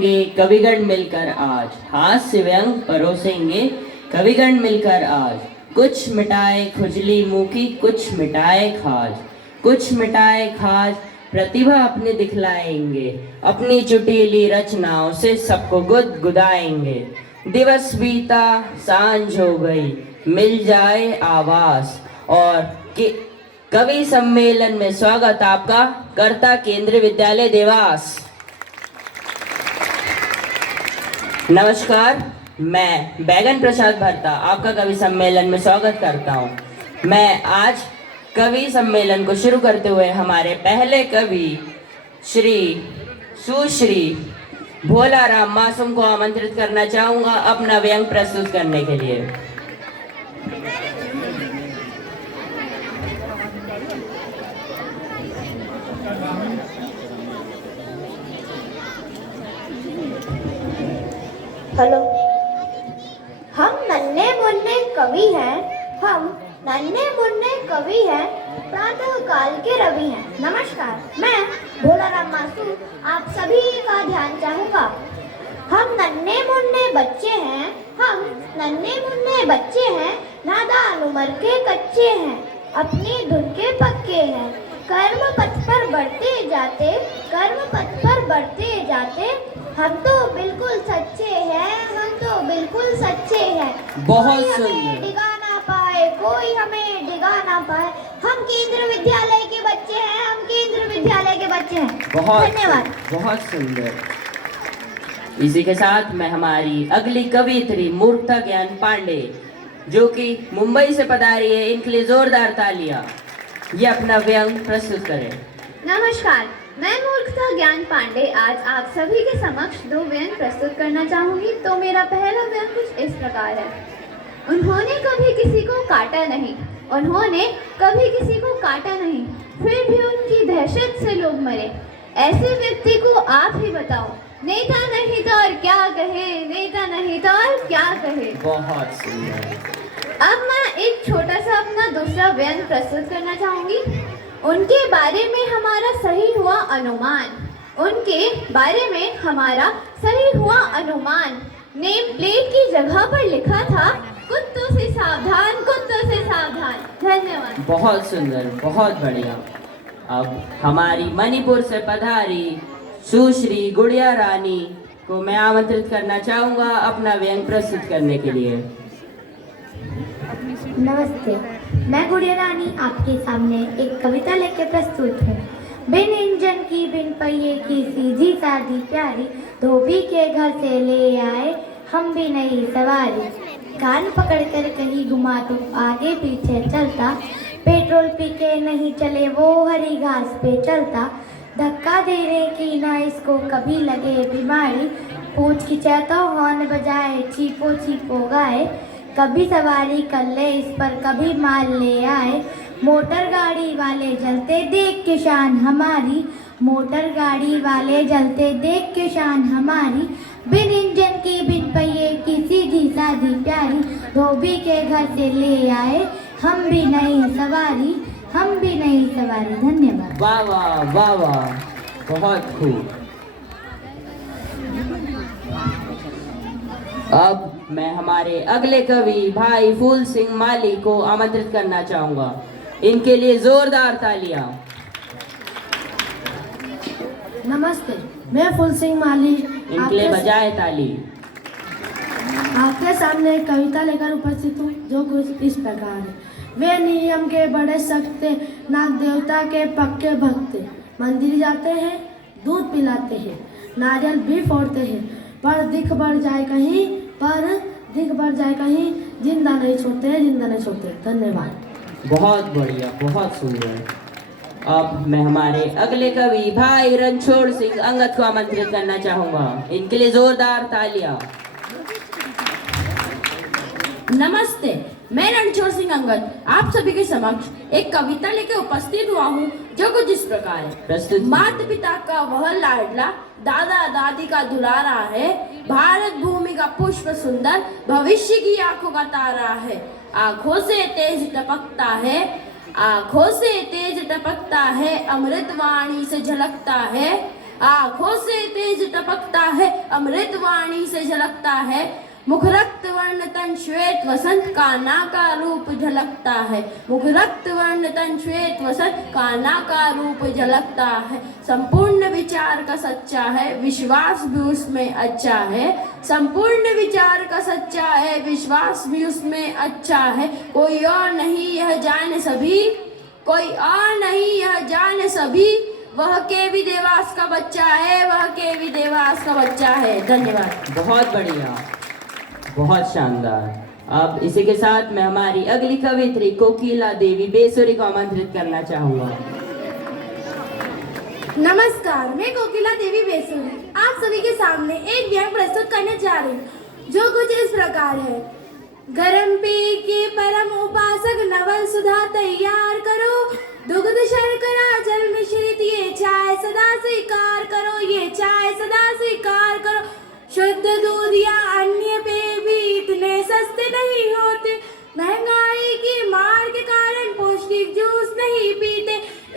कविगण मिलकर आज हास्य व्यंग परोसेंगे कविगण मिलकर आज। कुछ मिटाए खुजली मुंह की, कुछ मिटाए खाज, कुछ मिटाए खाज, प्रतिभा अपनी दिखलाएंगे, अपनी चुटीली रचनाओं से सबको गुदगुदाएंगे। दिवस बीता सांझ हो गई, मिल जाए आवास और कवि सम्मेलन में स्वागत आपका करता केंद्रीय विद्यालय देवास। नमस्कार, मैं बैगन प्रसाद भरता आपका कवि सम्मेलन में स्वागत करता हूँ। मैं आज कवि सम्मेलन को शुरू करते हुए हमारे पहले कवि श्री सुश्री भोलाराम मासूम को आमंत्रित करना चाहूँगा अपना व्यंग प्रस्तुत करने के लिए। हेलो, हम नन्हे मुन्ने कवि हैं, हम नन्हे मुन्ने कवि हैं, प्रातः काल के रवि हैं। नमस्कार, मैं भोलाराम मासूम आप सभी का ध्यान चाहूँगा। हम नन्हे मुन्ने बच्चे हैं, हम नन्हे मुन्ने बच्चे हैं, नादान उम्र के कच्चे हैं, अपनी धुन के पक्के हैं, कर्म पथ पर बढ़ते जाते, कर्म पथ पर बढ़ते जाते, हम तो बिल्कुल सच्चे हैं, हम तो बिल्कुल सच्चे हैं। बहुत कोई हमें डिगा ना पाए, कोई हमें डिगा ना पाए, हम केंद्रीय विद्यालय के बच्चे हैं, हम केंद्रीय विद्यालय के बच्चे हैं। धन्यवाद। बहुत सुंदर। इसी के साथ मैं हमारी अगली कवियत्री मूर्खता ज्ञान पांडे जो कि मुंबई से पधारी है, इनके लिए जोरदार तालियां। ये अपना व्यंग प्रस्तुत करें। नमस्कार, मैं मूर्खता ज्ञान पांडे आज आप सभी के समक्ष दो व्यंग प्रस्तुत करना चाहूंगी। तो मेरा पहला व्यंग कुछ इस प्रकार है। उन्होंने कभी किसी को काटा नहीं, उन्होंने कभी किसी को काटा नहीं, फिर भी उनकी दहशत से लोग मरे। ऐसे व्यक्ति को आप ही बताओ, नेता नहीं तो और क्या कहे, नेता नहीं तो और क्या कहे। बहुत सुंदर। अब मैं एक छोटा सा अपना दूसरा व्यंग प्रस्तुत करना चाहूंगी। उनके बारे में हमारा सही हुआ अनुमान, उनके बारे में हमारा सही हुआ अनुमान, नेम प्लेट की जगह पर लिखा था, कुत्तों से सावधान, कुत्तों से सावधान। धन्यवाद। बहुत सुंदर, बहुत बढ़िया। अब हमारी मणिपुर से पधारी सुश्री गुड़िया रानी को मैं आमंत्रित करना चाहूँगा अपना व्यंग प्रस्तुत करने के लिए। नमस्ते, मैं गुड़िया रानी आपके सामने एक कविता लेकर प्रस्तुत हूँ। बिन इंजन की बिन पहिए की सीधी सादी प्यारी, धोबी के घर से ले आए हम भी नई सवारी। कान पकड़कर कहीं घुमा तो आगे पीछे चलता, पेट्रोल पी के नहीं चले वो हरी घास पे चलता। धक्का देने की ना इसको कभी लगे बीमारी, पूछ खिंचाए तो हॉर्न बजाए, चीपो चीपो गाए। कभी सवारी कर ले इस पर, कभी माल ले आए। मोटर गाड़ी वाले जलते देख के शान हमारी, मोटर गाड़ी वाले जलते देख के शान हमारी। बिन इंजन की बिन पहिए की सीधी सादी प्यारी, धोबी के घर से ले आए हम भी नई सवारी, हम भी नई सवारी। धन्यवाद। वाह वाह वाह वाह, बहुत खूब। अब मैं हमारे अगले कवि भाई फूल सिंह माली को आमंत्रित करना चाहूँगा, इनके लिए जोरदार तालियां। नमस्ते, मैं फूल सिंह माली इनके लिए बजाए ताली। आपके सामने एक कविता लेकर उपस्थित हूँ जो कुछ इस प्रकार है। वे नियम के बड़े सख्त, नाग देवता के पक्के भक्त, मंदिर जाते हैं, दूध पिलाते हैं, नारियल भी फोड़ते हैं, पर दिख बढ़ जाए कहीं, पर दिख बढ़ जाए कहीं, जिंदा नहीं छोड़ते, जिंदा नहीं छोड़ते। धन्यवाद। बहुत बढ़िया, बहुत सुंदर। अब मैं हमारे अगले कवि भाई रणछोड़ सिंह अंगद को आमंत्रित करना चाहूँगा, इनके लिए जोरदार तालियां। नमस्ते, मैं रणछोड़ सिंह अंगद आप सभी के समक्ष एक कविता लेकर उपस्थित हुआ हूँ जो कुछ इस प्रकार है। माता पिता का वह लाडला, दादा दादी का दुलारा है, भारत भूमि का पुष्प सुंदर, भविष्य की आंखों का तारा है। आंखों से तेज टपकता है, आंखों से तेज टपकता है, अमृत वाणी से झलकता है, आंखों से तेज टपकता है, अमृत वाणी से झलकता है। मुख रक्त वर्ण तन श्वेत वसंत, कान्हा का रूप झलकता है। मुख रक्त वर्ण तन श्वेत वसंत, कान्हा का रूप झलकता है। संपूर्ण विचार का सच्चा है, विश्वास भी उसमें अच्छा है। संपूर्ण विचार का सच्चा है, विश्वास भी उसमें अच्छा है। कोई और नहीं यह जाने सभी, कोई और नहीं यह जाने सभी, वह केवी देवास का बच्चा है, वह केवी देवास का बच्चा है। धन्यवाद। बहुत बढ़िया, बहुत शानदार। अब इसी के साथ मैं हमारी अगली कवित्री कोकिला देवी बेसुरी को आमंत्रित करना चाहूंगा। नमस्कार, मैं कोकिला देवी बेसुरी आप सभी के सामने एक व्यंग प्रस्तुत करने जा रही हूँ जो कुछ इस प्रकार है। गरम पी के परम उपासक नवल सुधा तैयार करो, दुग्ध शर्करा जल मिश्रित ये चाय सदा स्वीकार करो, ये चाय सदा स्वीकार करो। शुद्ध दूध या अन्य पेय भी इतने सस्ते नहीं होते, महंगाई की मार के कारण पौष्टिक जूस नहीं पीते।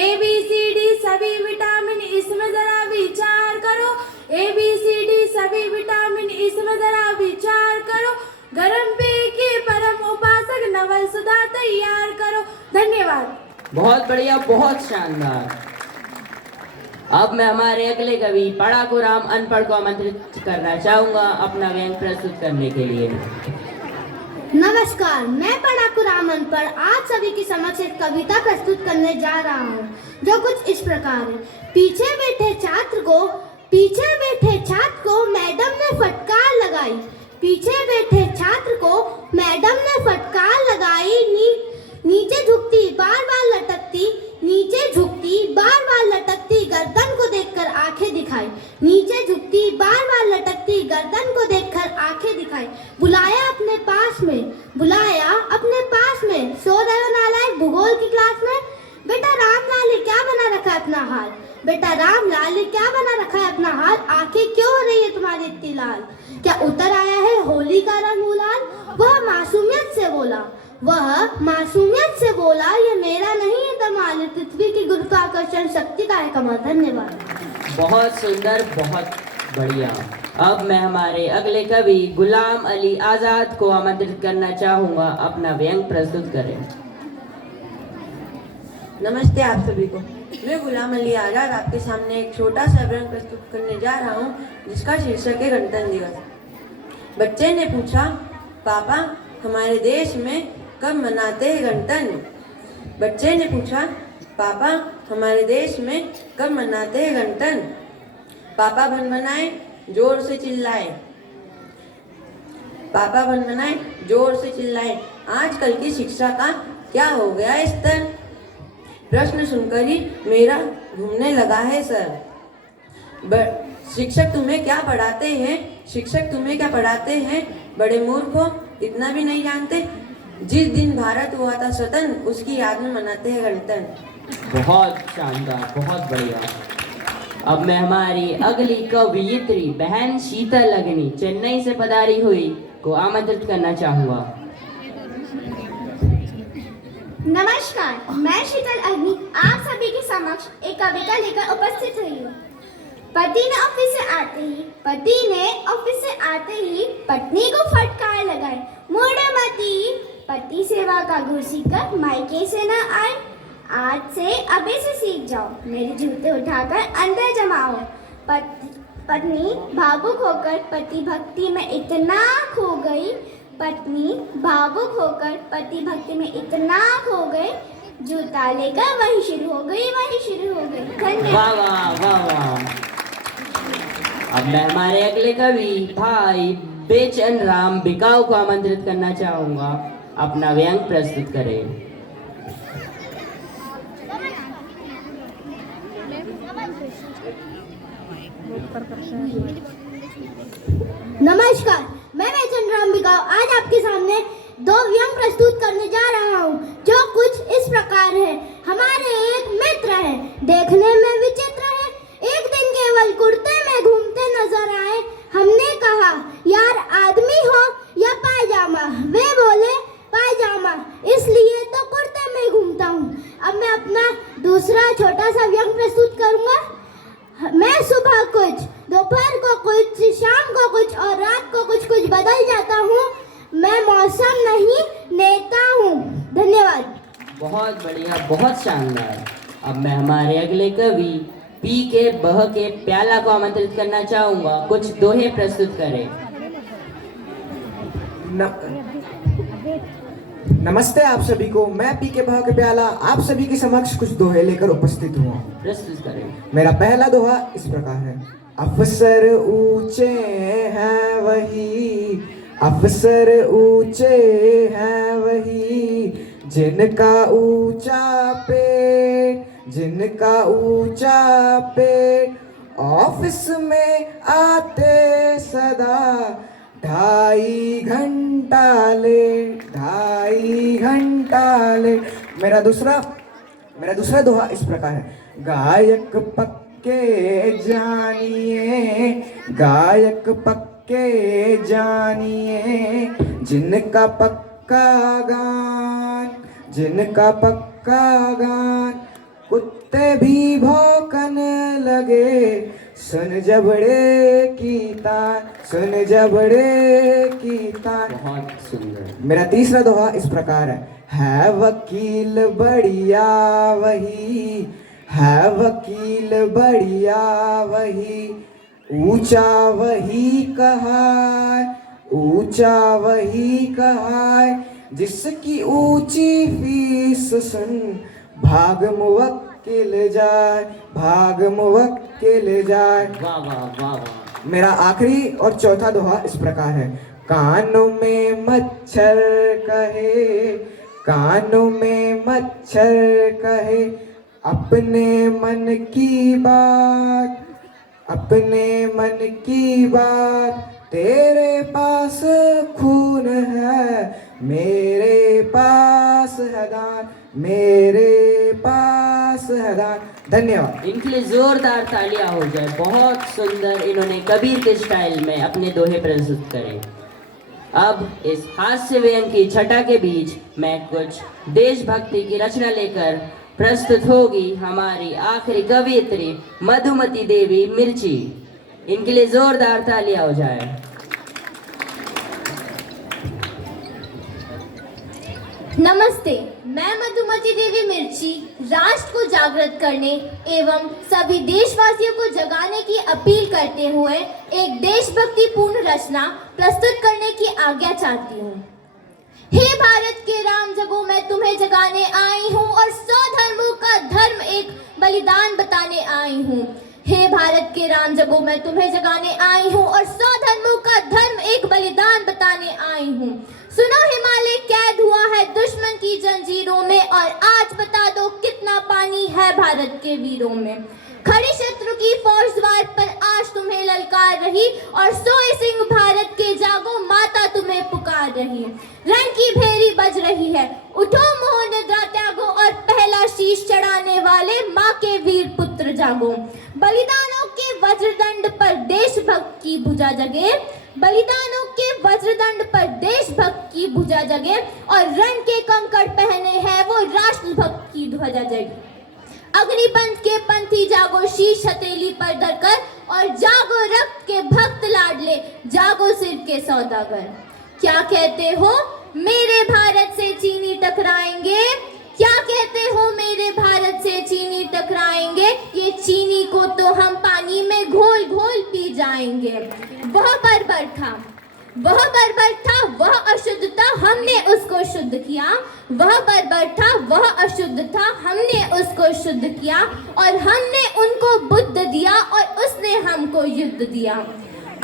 ABCD सभी विटामिन इसमें जरा विचार करो, ABCD सभी विटामिन इसमें जरा विचार करो। गरम पेय के परम उपासक नवल सुधा तैयार करो। धन्यवाद। बहुत बढ़िया, बहुत शानदार। अब मैं हमारे अगले कवि पढ़ाकू राम अनपढ़ को आमंत्रित करना चाहूंगा अपना व्यंग प्रस्तुत करने के लिए। नमस्कार, मैं पढ़ाकू राम अनपढ़ आप सभी के समक्ष एक कविता प्रस्तुत करने जा रहा हूँ जो कुछ इस प्रकार है। पीछे बैठे छात्र को मैडम ने फटकार लगाई, पीछे बैठे छात्र को मैडम ने फटकार लगाई। नीचे झुकती बार बार लटकती, नीचे झुकती बार बार लटकती गर्दन को देखकर आंखें दिखाई, नीचे झुकती बार बार लटकती गर्दन को देखकर आंखें दिखाई। बुलाया अपने पास में, बुलाया अपने पास में, सो रहे हो नालायक भूगोल की क्लास में। बेटा राम लाल क्या बना रखा है अपना हाल, बेटा राम लाल क्या बना रखा है अपना हाल। आंखें क्यों हो रही है तुम्हारी इतनी लाल, क्या उतर आया है होली का रंग गुलाल। वह मासूमियत से बोला, वह मासूमियत से बोला, ये मेरा नहीं है धमाल, पृथ्वी की गुरुत्वाकर्षण शक्ति का है कमाल। धन्यवाद। बहुत सुंदर, बहुत बढ़िया। अब मैं हमारे अगले कवि गुलाम अली आजाद को आमंत्रित करना चाहूंगा अपना व्यंग प्रस्तुत करें। नमस्ते आप सभी को। मैं गुलाम अली आजाद आपके सामने एक छोटा सा व्यंग प्रस्तुत करने जा रहा हूँ जिसका शीर्षक है गणतंत्र दिवस। बच्चे ने पूछा, पापा हमारे देश में कब मनाते हैं गणतंत्र। बच्चे ने पूछा, पापा हमारे देश में कब मनाते हैं गणतंत्र। पापा भनभनाए जोर से चिल्लाए, पापा भनभनाए जोर से चिल्लाए, आजकल की शिक्षा का क्या हो गया स्तर। प्रश्न सुनकर ही मेरा घूमने लगा है सर। शिक्षक तुम्हें क्या पढ़ाते हैं, शिक्षक तुम्हें क्या पढ़ाते हैं, बड़े मूर्ख हो, इतना भी नहीं जानते। जिस दिन भारत हुआ था स्वतंत्र उसकी याद में मनाते हैं गणतंत्र। बहुत शानदार, बहुत बढ़िया। अब मैं हमारी अगली कवियत्री बहन शीतल अग्नि चेन्नई से पधारी हुई को आमंत्रित करना चाहूंगा। नमस्कार, मैं शीतल अग्नि आप सभी के समक्ष एक कविता लेकर उपस्थित हुई हूँ। पति ने ऑफिस से आते ही पत्नी को फटकार लगाई, मोड़े मती, पति सेवा का गुर सीखकर मायके से न आए। आज से अबे से सीख जाओ, मेरे जूते उठाकर अंदर जमाओ। पत्नी भावुक होकर पति भक्ति में इतना खो गई, पत्नी भावुक होकर पति भक्ति में इतना खो गए, जूता लेकर वही शुरू हो गई। धन्यवाद। वाह वाह वाह वाह। अब मैं हमारे अगले कवि भाई बेचन राम बिकाऊ को आमंत्रित करना चाहूंगा अपना व्यंग प्रस्तुत करें। नमस्कार, मैं बेचन राम बिकाऊ आज आपके सामने दो व्यंग प्रस्तुत करने जा रहा हूँ जो कुछ इस प्रकार है। हमारे एक मित्र है, देखने में विचित्र है, एक दिन केवल कुर्ते में घूमते नजर आए। हमने कहा, यार आदमी हो या पायजामा? वे बोले, पायजामा, इसलिए तो कुर्ते में घूमता हूँ। अब मैं अपना दूसरा छोटा सा व्यंग प्रस्तुत करूँगा। मैं सुबह बहुत शानदार। अब मैं हमारे अगले कवि पी के बह के प्याला को आमंत्रित करना चाहूंगा, कुछ दोहे प्रस्तुत करें। नमस्ते आप सभी को। मैं पी के बह के प्याला आप सभी के समक्ष कुछ दोहे लेकर उपस्थित हुआ हूँ। प्रस्तुत करें। मेरा पहला दोहा इस प्रकार है। अफसर ऊंचे हैं वही, अफसर ऊंचे हैं वही, जिनका ऊंचा पेट, जिनका ऊंचा पेट, ऑफिस में आते सदा 2.5 घंटा लेट, 2.5 घंटा लेट। मेरा दूसरा दोहा इस प्रकार है। गायक पक्के जानिए, गायक पक्के जानिए, जिनका पक्का गान, जिनका पक्का गान, कुत्ते भी भौंकन लगे, सुन जबड़े की तान, सुन जबड़े की तान। बहुत सुंदर। मेरा तीसरा दोहा इस प्रकार है वकील बढ़िया वही, है वकील बढ़िया वही, ऊंचा वही कहाय, ऊंचा वही कहाय, जिसकी ऊंची फीस सुन भाग मुवक्किल जाए, भाग मुवक्किल जाए। वाह वाह वाह वाह। मेरा आखिरी और चौथा दोहा इस प्रकार है। कानों में मच्छर कहे, कानों में मच्छर कहे, अपने मन की बात, अपने मन की बात, तेरे पास खून है, मेरे पास है दान, मेरे पास है दान। धन्यवाद। इनके लिए जोरदार तालियां हो जाए। बहुत सुंदर इन्होंने कबीर के स्टाइल में अपने दोहे प्रस्तुत करे। अब इस हास्य व्यंग की छटा के बीच मैं कुछ देशभक्ति की रचना लेकर प्रस्तुत होगी हमारी आखिरी कवियत्री मधुमती देवी मिर्ची। इनके लिए जोरदार तालियां हो जाए। नमस्ते, मैं मधुमती देवी मिर्ची राष्ट्र को जागृत करने एवं सभी देशवासियों को जगाने की अपील करते हुए एक देशभक्तिपूर्ण रचना प्रस्तुत करने की आज्ञा चाहती हूँ। हे भारत के राम जगो, मैं तुम्हें जगाने आई हूँ और 100 धर्मों का धर्म एक बलिदान बताने आई हूँ। हे भारत के राम जगो, मैं तुम्हें जगाने आई हूँ और 100 धर्मों का धर्म एक बलिदान बताने आई हूँ। सुनो, हिमालय कैद हुआ है दुश्मन की जंजीरों में और आज बता दो कितना पानी है भारत के वीरों में। खड़ी शत्रु की फौज द्वार पर आज तुम्हें ललकार रही और सोए सिंह भारत के जागो, माता तुम्हें पुकार रही। रण की भेरी बज रही है, उठो मोह निद्रा त्यागो और पहला शीश चढ़ाने वाले माँ के वीर पुत्र जागो। बलिदानों के वज्रदंड पर देशभक्त की भुजा जगे, बलिदानों के वज्रदंड पर देशभक्त की भुजा जगे और रण के कंकड़ पहने हैं वो राष्ट्रभक्त की ध्वजा जगे। अग्निपंथ के पंथी जागो, शीश हथेली पर धरकर और जागो रक्त के भक्त लाडले, जागो सिर के सौदागर। क्या कहते हो मेरे भारत से चीनी टकराएंगे, क्या कहते हो मेरे भारत से चीनी टकराएंगे, ये चीनी को तो हम पानी में घोल घोल पी जाएंगे। वह बर्बर था, वह बर्बर था, वह अशुद्ध था, हमने उसको शुद्ध किया। वह बर्बर था, वह अशुद्ध था, हमने उसको शुद्ध किया और हमने उनको बुद्ध दिया और उसने हमको युद्ध दिया।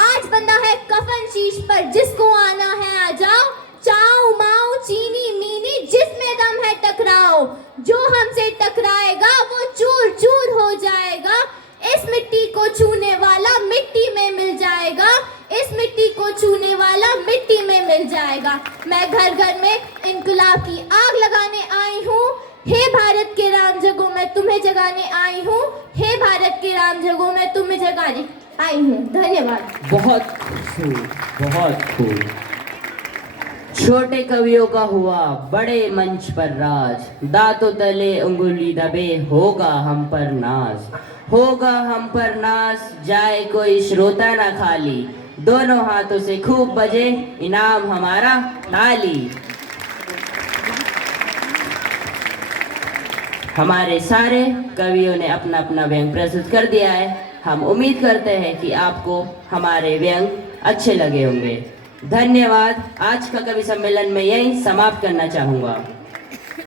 आज बंधा है कफन शीश पर, जिसको आना है आ जाओ, चाऊ माऊ चीनी मीनी जिसमें दम है टकराओ। जो हमसे टकराएगा वो चूर चूर हो जाएगा, इस मिट्टी को छूने वाला मिट्टी में मिल जाएगा, इस मिट्टी को छूने वाला मिट्टी में मिल जाएगा। मैं घर घर में इनकलाब की आग लगाने आई हूँ। हे भारत के राम जगो, मैं तुम्हें जगाने आई हूँ। हे भारत के राम जगो, मैं तुम्हें जगाने आई हूँ। धन्यवाद। बहुत खूब, बहुत खूब। छोटे कवियों का हुआ बड़े मंच पर राज, दांतों तले उंगली दबे होगा हम पर नाज, होगा हम पर नाज, जाए कोई श्रोता ना खाली, दोनों हाथों से खूब बजे इनाम हमारा ताली। हमारे सारे कवियों ने अपना अपना व्यंग प्रस्तुत कर दिया है। हम उम्मीद करते हैं कि आपको हमारे व्यंग अच्छे लगे होंगे। धन्यवाद। आज का कवि सम्मेलन में यहीं समाप्त करना चाहूँगा।